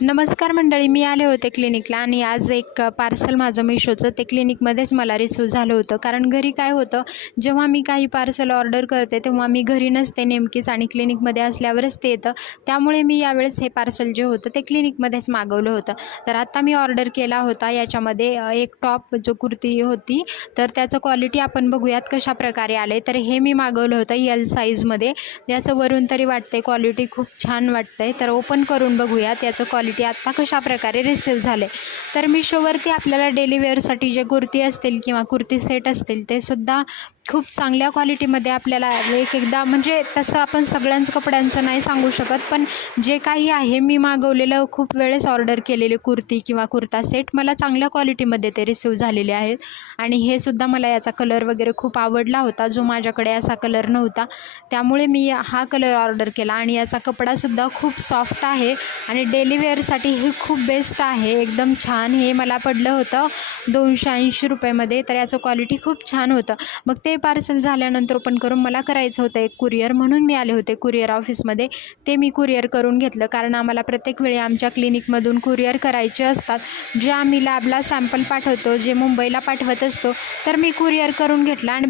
नमस्कार मंडळी, मी आले होते क्लिनिकला आणि आज एक पार्सल माझं मिशोचं ते क्लिनिकमध्येच मला रिसीव झालं होतं. कारण घरी काय होतं, जेव्हा मी काही पार्सल ऑर्डर करते तेव्हा मी घरी नसते नेमकीच आणि क्लिनिकमध्ये असल्यावरच ते येतं. त्यामुळे मी यावेळेस हे पार्सल जे होतं ते क्लिनिकमध्येच मागवलं होतं. तर आत्ता मी ऑर्डर केला होता. याच्यामध्ये एक टॉप जो कुर्ती होती, तर त्याचं क्वालिटी आपण बघूयात कशा प्रकारे आले. तर हे मी मागवलं होतं एल साईजमध्ये. याचं वरून तरी वाटते क्वालिटी खूप छान वाटतंय. तर ओपन करून बघूयात याचं क्वालिटी आत्ता कशा प्रकारे रिसीव झाले. तर मिशोवरती आपल्याला डेली वेअरसाठी जे कुर्ती असतील किंवा कुर्ती सेट असतील ते सुद्धा खूप चांगल्या क्वालिटीमध्ये आपल्याला एकदा म्हणजे तसं आपण सगळ्यांच कपड्यांचं नाही सांगू शकत, पण जे काही आहे मी मागवलेलं खूप वेळेस ऑर्डर केलेली कुर्ती किंवा कुर्ता सेट मला चांगल्या क्वालिटीमध्ये ते रिसीव झालेले आहेत. आणि हे सुद्धा मला याचा कलर वगैरे खूप आवडला होता, जो माझ्याकडे असा कलर नव्हता. त्यामुळे मी हा कलर ऑर्डर केला आणि याचा कपडासुद्धा खूप सॉफ्ट आहे आणि डेली वेअरसाठी हे खूप बेस्ट आहे. एकदम छान. हे मला पडलं होतं 280 रुपयामध्ये. तर याचं क्वालिटी खूप छान होतं. मग ते पार्सल झाल्यानंतर ओपन करून मला करायचं होतं एक कुरिअर, म्हणून मी आले होते कुरिअर ऑफिसमध्ये. ते मी कुरिअर करून घेतलं, कारण आम्हाला प्रत्येक वेळी आमच्या क्लिनिकमधून कुरिअर करायचे असतात. जे आम्ही लॅबला सॅम्पल पाठवतो, जे मुंबईला पाठवत असतो, तर मी कुरिअर करून घेतलं आणि